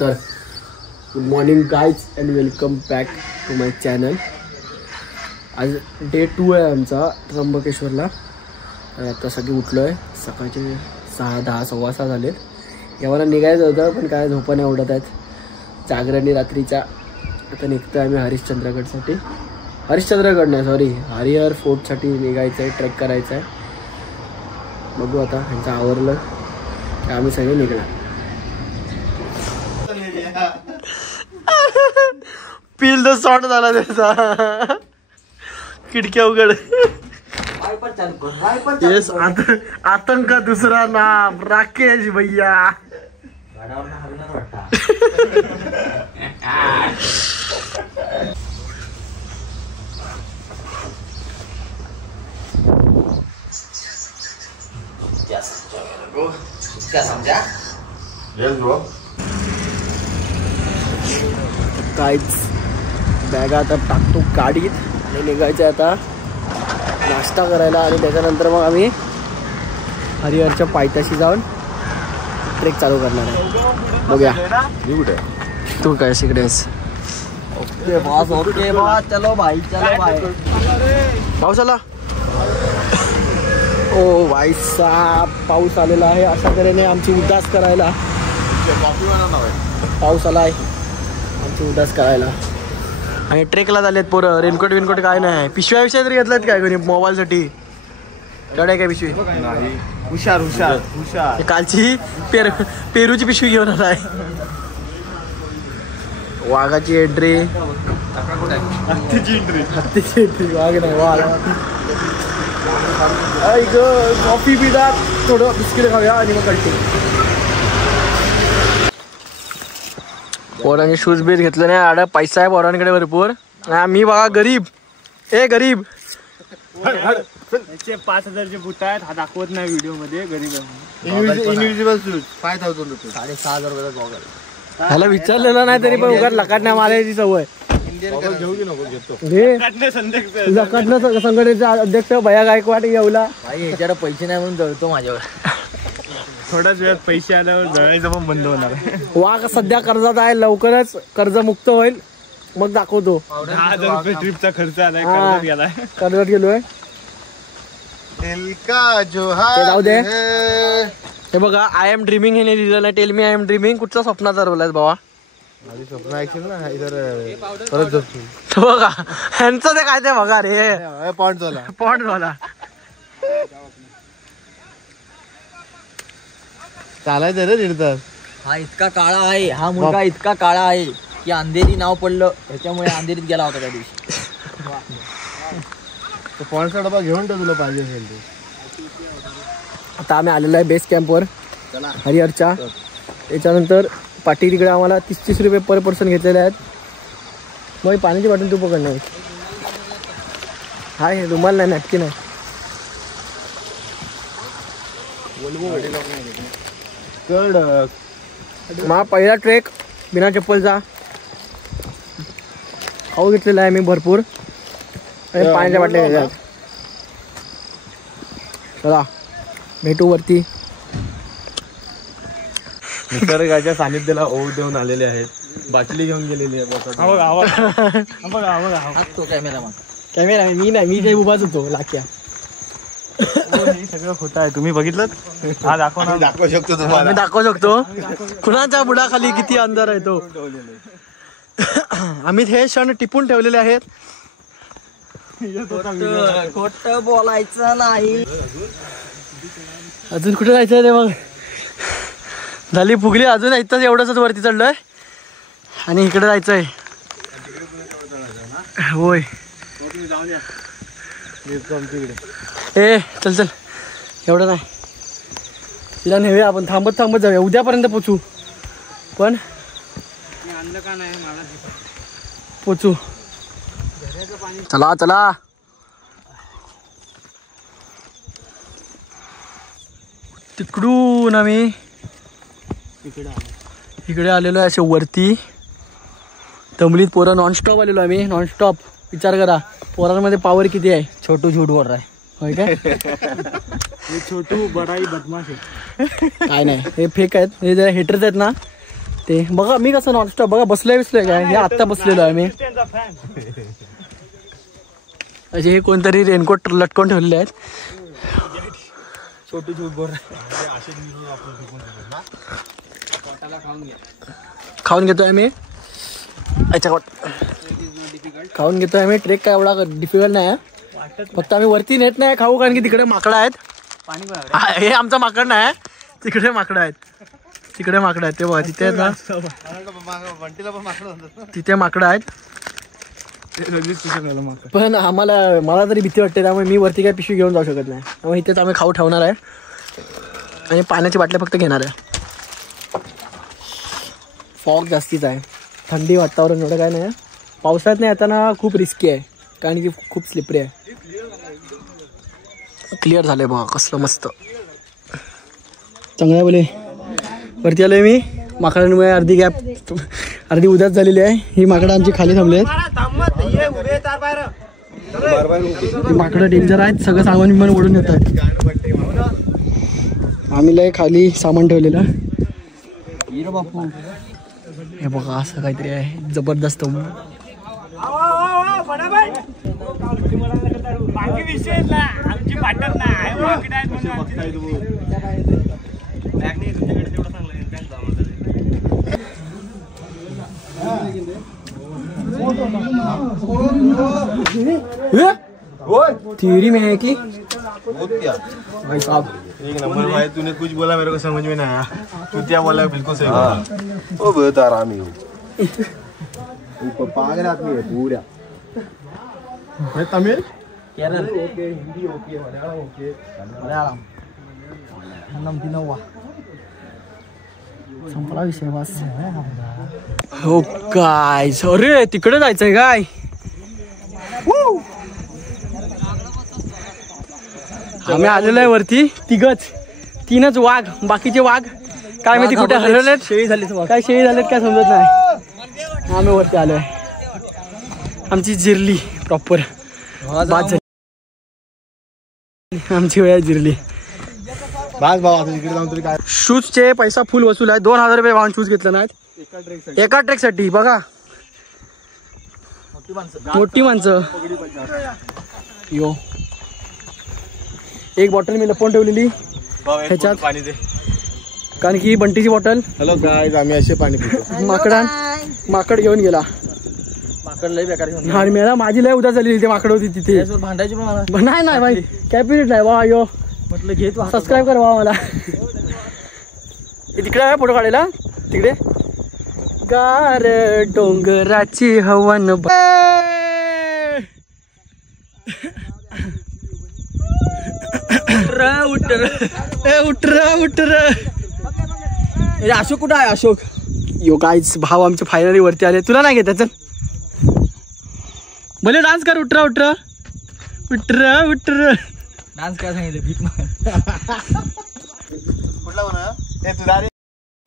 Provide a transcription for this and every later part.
तर good morning guys and welcome back to my channel. आज day 2 आहे आमचा त्र्यंबकेश्वरला. आता सगळे उठलो आहे. सकाळचे 6, 10, 6:15 झालेत. एवढा निघायचं होतं पण काय झोपा नाही उडत आहेत. जागरणी रात्रीचा. आता निघतो आहे आम्ही हरिश्चंद्रगडसाठी. हरिश्चंद्रगड नाही सॉरी, हरिहर फोर्टसाठी निघायचं आहे, ट्रेक करायचं आहे. बघू आता ह्यांचं आवरलं की आम्ही सगळे निघणार. पील द शॉट झाला त्याचा. खिडक्या उघड. येस, आतंक दुसरा नाम राकेश भैया. काहीच बॅगा आता टाकतो गाडीत आणि निघायचं आता नाश्ता करायला. आणि त्याच्यानंतर मग आम्ही हरिहरच्या पायथ्याशी जाऊन ट्रेक चालू करणार आहे. बघूया. तू काय शिकडेस? ओके बॉस, ओके बॉस, चलो भाई, चलो भाई. पाऊस आला. ओ भाई साहब, पाऊस आलेला आहे. अशा तऱ्हेने आमची उदास करायला पाऊस आलाय. आमची उदास करायला. आणि ट्रेकला झालेत पोरं. रेनकोट विनकोट काय नाही. पिशव्या विषय तरी घेतल्यात काय कोणी मोबाईलसाठी? कडे काय पिशवी? हुशार हुशार हुशार. कालची पेरूची पिशवी घेऊन आलाय. वाघाची एंट्री. हत्तीची एंट्री. वाघ नाही, वाघ. कॉफी पिला, थोडं बिस्किट खाऊया आणि मग कंटिन्यू. पोरांनी शूज बीज घेतलं नाही. आडा पैसा आहे पोरांकडे भरपूर. मी बघा गरीब. ए गरीब. 5,000चे बूट आहेत. हा दाखवत नाही व्हिडिओ मध्ये. गरीब इनविजिबल शूज 5,000 रुपये. 6,500 रुपयाचा बॉगल. ह्याला विचारलेलं नाही तरी पण उगाच लकाटण्या मारायची सवय. लकाटणं संघटनेचा अध्यक्ष भैया गायकवाड येवला. याच्यावर पैसे नाही म्हणून जळतो माझ्यावर. थोड्याच वेळात पैसे आल्यावर जळायचं पण बंद होणार. वाघ सध्या कर्जात आहे. लवकरच कर्जमुक्त होईल मग दाखवतो. 10,000 रुपये ट्रिपचा खर्च आलाय. कर्जात गेलोय. जाऊ दे. हे बघा, आय एम ड्रीमिंग हे लिहिलेलं आहे. Tell me I am dreaming. कुठच्या स्वप्नाचा रोलाय बाबा? बघा ह्यांचं ते काय ते बघा रे. पॉइंट झाला. पॉइंट झाला. चालायचं रे 1.5 तास. हा इतका काळा आहे. हा मुलगा इतका काळा आहे की अंधेरी नाव पडलं. त्याच्यामुळे अंधेरीत गेला होता त्या दिवशी. पॉइंटचा डबा घेऊन तुला पाहिजे असेल ते. आता आम्ही आलेलो आहे बेस कॅम्पवर हरिहरच्या. त्याच्यानंतर पाटी तिकडे आम्हाला 30-30 रुपये पर पर्सन घेतलेले आहेत. मग पाण्याची बाटली तू पकडणार हाय. रुमाल नाही, नॅपकिन आहे. मा पहिला ट्रेक बिना चप्पलचा. खाऊ घेतलेला आहे मी भरपूर. आणि पाण्याच्या बाटल्या घेतल्यात. चला भेटू वरती. निसर्गाच्या सानिध्याला ओढ देऊन आलेले आहेत. बाटली घेऊन गेलेली आहे. कॅमेरा मी नाही, मी काही उभाच होतो. लाक्या सगळं खोटं आहे. तुम्ही बघितलं? हा दाखवू शकतो तुम्हाला. दाखवू शकतो कुणाच्या बुडाखाली किती अंधार आहे तो. आम्ही हे क्षण टिपून ठेवलेले आहेत. खोट बोलायचं नाही. अजून कुठे जायचं रे? मग झाली फुगली. अजून इथंच एवढंच वरती चढलोय आणि इकडे जायचंय. होय. ए चल चल, एवढं नाही. तिला नेऊया आपण. थांबत थांबत जाऊया. उद्यापर्यंत पोचू. पण पोचू. चला चला. तिकडून आम्ही इकडे आलेलो आहे. असे वरती तमलीत पोरं नॉनस्टॉप आलेलो आम्ही. नॉनस्टॉप. विचार करा पोरांमध्ये पॉवर किती आहे. छोटू झूठ बोल रहा है. होय काय? छोटू बडाई बदमाश आहे. काय नाही, हे फेक आहेत. हे जरा हेटर्स आहेत ना, ते बघा मी कसं नॉनस्टॉप बघा बसलोय काय हे आत्ता बसलेलो आहे मी. असे हे कोणतरी रेनकोट लटकवून ठेवलेले आहेत. खाऊन घेतोय मी खाऊन घेतोय आम्ही. ट्रेक काय एवढा डिफिकल्ट नाही आहे, फक्त आम्ही वरती नेत नाही खाऊ कारण की तिकडे माकडं आहेत. हे आमचा माकड नाही, तिकडे माकडं आहेत. तिकडे माकडं आहेत ते बघा तिथे ना, तिथे माकडं आहेत. पण मला तरी भीती वाटते, त्यामुळे मी वरती काय पिशवी घेऊन जाऊ शकत नाही. त्यामुळे इथेच आम्ही खाऊ ठेवणार आहे आणि पाण्याची बाटल्या फक्त घेणार आहे. फॉग जास्तीच आहे, थंडी वातावरण एवढं काय नाही. पावसाळ्यात नाही येताना खूप रिस्की आहे कारण की खूप स्लिपरी आहे. क्लिअर झालंय बघा कसलं मस्त चांगलं बोले. वरती आलोय मी. माकडांमुळे अर्धी उदास झालेली आहे. ही माकडं आमची खाली थांबली आहेत. माकडं डेंजर आहेत, सगळं सामान विमान ओढून येत आहेत. आम्ही लय खाली सामान ठेवलेलं. हे बघा असं काहीतरी आहे जबरदस्त. थियरी में है कि भाई साहब एक नंबर भाई, तूने कुछ बोला मेरे को समझ में नहीं आया. तू क्या बोला बिल्कुल सही बोला. ओ बहुत आरामी हो. ऊपर पागल आदमी है पूरा. है Tamil Kerala okay, Hindi okay, Malayalam okay, Malayalam हम दिनवा संपला विषय बस. हो काय अरे तिकडे जायचंय काय. आम्ही आलेलो आहे वरती. तीनच वाघ, बाकीचे वाघ काय माहिती कुठे हरवलेत. शेळी झाली काय शेळी झालेत काय समजत नाही. आम्ही वरती आलोय. आमची जिरली प्रॉपर आमची वेळ जिरली. बस बाबा तिकडे जाऊन तरी काय. शूजचे पैसा फुल वसूल आहे. 2000 रुपये वाहन शूज घेतले नाहीत एका ट्रेकसाठी. बघा मोठी माणसं. यो एक बॉटल मी लपवून ठेवलेली ह्याच्यात पाणी दे कारण की बंटीची बॉटल. हॅलो गाईज, आम्ही असे पाणी पितो. माकड घेऊन गेला. माकड लय बेकार घेऊन आणि मला माझी लय उदास झाली. तिथे माकड होती तिथे. भांडायची पण मला नाही भाई कॅपिट नाही वा. यो म्हटलं घेत सबस्क्राईब कर वा मला. तिकडे आहे फोटो काढायला. तिकडे गार डोंगराची हवन उठ अशोक कुठं आहे. अशोक यो गाईच भाव आमचे फायनली वरती आले. तुला नाही घेत त्याचं भले डान्स कर. उठरा डान्स काय सांगितलं भीक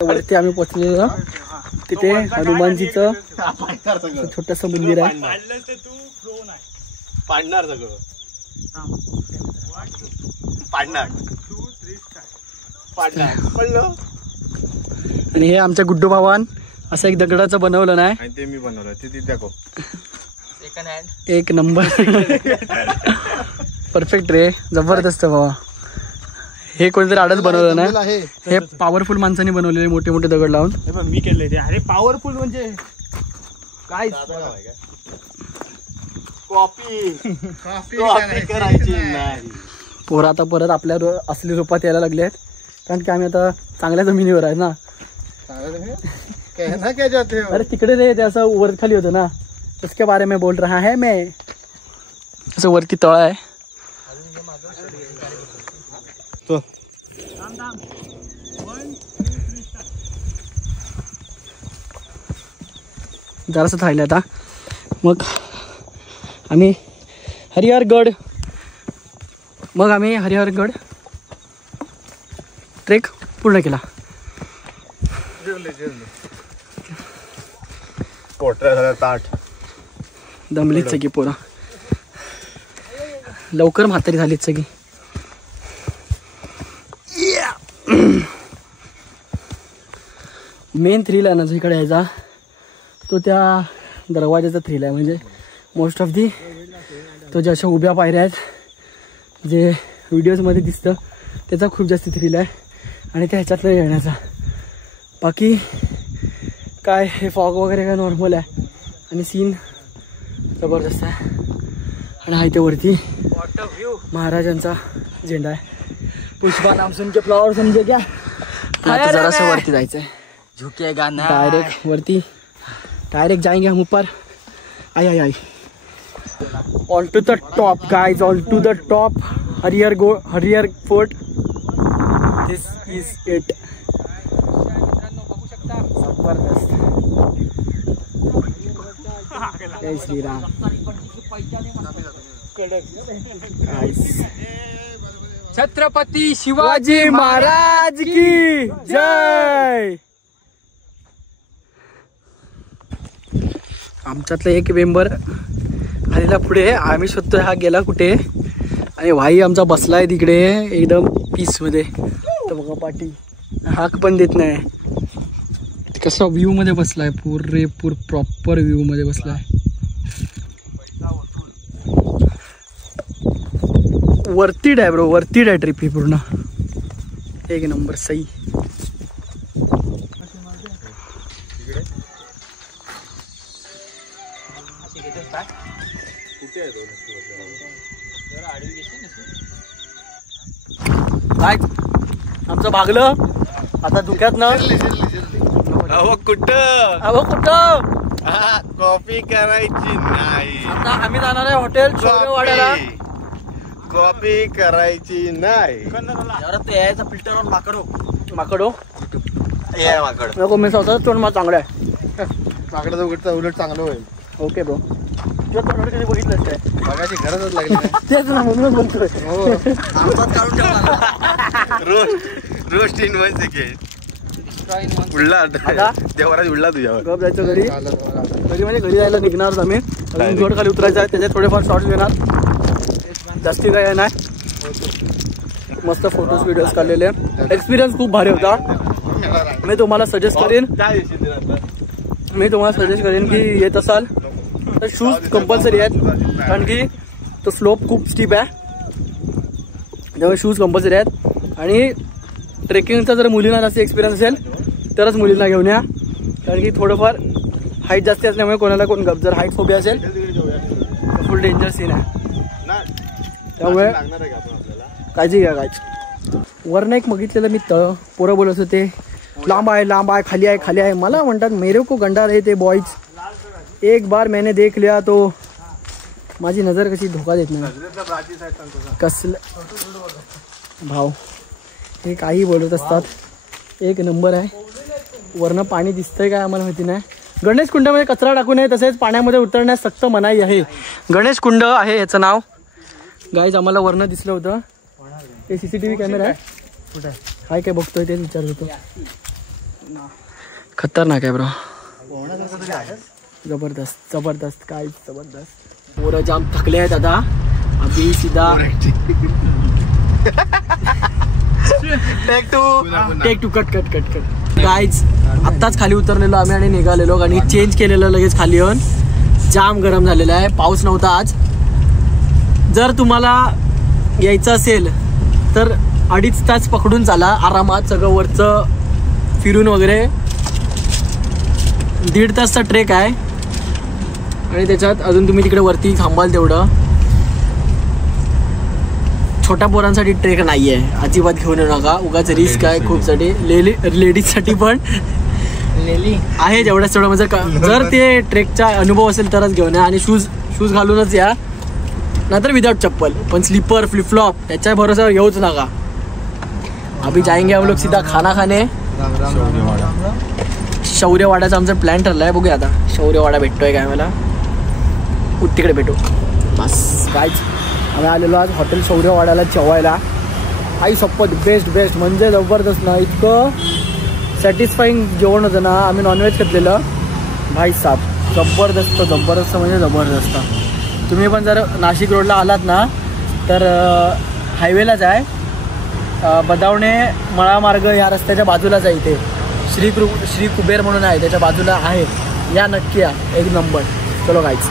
वरती आम्ही पोचलेलो. तिथे हनुमानजीचं छोटस मंदिर आहे. पाडणार सगळं पाडणार पडलं. आणि हे आमच्या गुड्डू भावान असं एक दगडाचं बनवलं नाही. आणि ते मी बनवलं ते दाखव. एक नंबर परफेक्ट रे, जबरदस्त भावा. हे कोणतरी आडच बनवलं नाही. हे पॉवरफुल माणसांनी बनवलेले मोठे मोठे दगड लावून. मी केलंय ते. अरे पॉवरफुल म्हणजे काय कॉपी करायची नाही. पोरं आता परत आपल्या असली रूपात यायला लागले आहेत कारण की आम्ही आता चांगल्या जमिनीवर आहे ना. अरे तिकडे रे ते असं वर खाली होतं ना, उसके बारे में बोल रहा है मैं. असं वरती तळ आहे. जरासं थांबलं आता. मग आम्ही हरिहरगड ट्रेक पूर्ण केला. दमलीच सगळी पोरा. लवकर म्हातारी झालीच सगळी. मेन थ्रिल आहे ना जो इकडे यायचा तो त्या दरवाजाचा थ्रिल आहे. म्हणजे मोस्ट ऑफ दी तो ज्या अशा उभ्या पायऱ्या आहेत जे व्हिडिओजमध्ये दिसतं त्याचा खूप जास्त थ्रिल आहे आणि त्या ह्याच्यातलं येण्याचा. बाकी काय हे फॉग वगैरे काय नॉर्मल आहे आणि सीन जबरदस्त आहे. आणि आहे ते वरती महाराजांचा झेंडा आहे. पुष्पा नाम सुन के फ्लावर समजे क्या. आता जरासं वरती जायचं आहे. झुके गाना डायरेक्ट वरती डायरेक्ट जाएंगे हम ऊपर. I I I on to the top guys, on to the top. Harihar fort. This is it. जबरदस्त. जय श्रीराम. छत्रपती शिवाजी महाराज की जय. आमच्यातला एक मेंबर आलेला पुढे. आम्ही शोधतोय हा गेला कुठे. आणि भाई आमचा बसलाय तिकडे एकदम पीस मध्ये. तर बघा पाठी हाक पण देत नाही. कसा व्ह्यू मध्ये बसलाय. प्रॉपर व्ह्यू मध्ये बसलाय. वरतीड आहे ब्रो, वरतीड आहे ट्रिप ही पूर्ण. एक नंबर सही. काय आमचं भागलं आता धुक्यात ना. अहो कुठं कॉफी करायची नाही. आता आम्ही जाणार आहे हॉटेल शौर्यवाड्याला. कॉफी करायची नाही. यायचा फिल्टरवर माकडो माकडो ये माकड नको. मी स्वतःच तोंड मला चांगलं आहे. माकडाचं उलट चांगलं होईल. Okay bro. तुझ्या तोंडाकडे कधी बघितलंच काय. बघायची गरजच लागली नाही. तेच ना म्हणून बोलतोय. Roast in 1 second. उडला देवराज उडला तुझ्यावर. गप जायचं घरी. घरी म्हणजे घरी जायला निघणार आम्ही. अजून गड खाली उतरायचं आहे. त्याच्यात थोडेफार शॉर्ट्स घेणार. जास्ती काय नाही. मस्त फोटोज व्हिडिओज काढलेले. एक्सपिरियन्स खूप भारी होता. मी तुम्हाला सजेस्ट करेन की येत असाल तर शूज कंपल्सरी आहेत. कारण की तो स्लोप खूप स्टीप आहे त्यामुळे शूज कंपल्सरी आहेत. आणि ट्रेकिंगचा जर मुलींना जास्त एक्सपिरियन्स असेल तरच मुलींना घेऊन या. कारण की थोडंफार हाईट जास्त असल्यामुळे कोणाला कोण जर हाईट फोबिया असेल तर फुल डेंजर सीन आहे. त्यामुळे काळजी घ्या काळजी. वरनं एक बघितलेलं मी पोरं बोलत होते लांब आहे खाली आहे. मला म्हणतात मेरे को गंडा रहे ते बॉयज. एक बार मैंने देख लिया तो माझी नजर कशी धोका देत नाही. कसलं भाव हे काही बोलत असतात. एक नंबर आहे. वरनं पाणी दिसतंय काय आम्हाला माहिती नाही. गणेश कुंडामध्ये कचरा टाकू नये तसेच पाण्यामध्ये उतरण्यास सक्त मनाई आहे. गणेश कुंड आहे याचं नाव. गाईज आम्हाला वरनं दिसलं होतं. ते CCTV कॅमेरा आहे कुठे हाय काय बघतोय तेच विचारत होतो. खतरनाक आहे ब्रो. जबरदस्त काय जबरदस्त. पोरं जाम थकले आहेत आता. अभि सीधा टेक टू कट. गाईज आत्ताच खाली उतरलेलो आम्ही आणि निघालेलो आणि चेंज केलेलं लगेच खाली येऊन. जाम गरम झालेलं आहे. पाऊस नव्हता आज. जर तुम्हाला यायचं असेल तर 2.5 तास पकडून चाला आरामात. सगळं वरचं फिरून वगैरे 1.5 तासचा ट्रेक आहे. आणि त्याच्यात अजून तुम्ही तिकडे वरती थांबाल तेवढं. छोट्या पोरांसाठी ट्रेक नाही आहे. अजिबात घेऊन येऊ नका. उगाच रिस्क आहे खूपसाठी. लेडीजसाठी पण आहे जेवढ्याच तेवढं. म्हणजे जर ते ट्रेकचा अनुभव असेल तरच घेऊन या. आणि शूज घालूनच या. नाहीतर विदाउट चप्पल. पण स्लीपर फ्लिपफ्लॉप त्याच्या भरोश्यावर घेऊच नका. अभी जाएंगे हम लोग सीधा खाना खाने. शौर्यवाड्याचा आमचा प्लॅन ठरला आहे. बघूया आता शौर्यवाडा भेटतोय काय मला. तिकडे भेटू बस. कायच आम्ही आलेलो आज हॉटेल शौर्यवाड्याला जेवायला. आई शपथ बेस्ट म्हणजे जबरदस्त ना. इतकं सॅटिस्फाईंग जेवण होतं ना. आम्ही नॉनव्हेज घेतलेलं भाई साहेब. जबरदस्त म्हणजे जबरदस्त. तुम्ही पण जर नाशिक रोडला आलात ना तर हायवेलाच आहे. बदावणे मळा मार्ग या रस्त्याच्या बाजूलाच आहे. इथे श्री कुबेर म्हणून आहे, त्याच्या बाजूला आहे, या नक्की या, एक नंबर. चलो गाईच.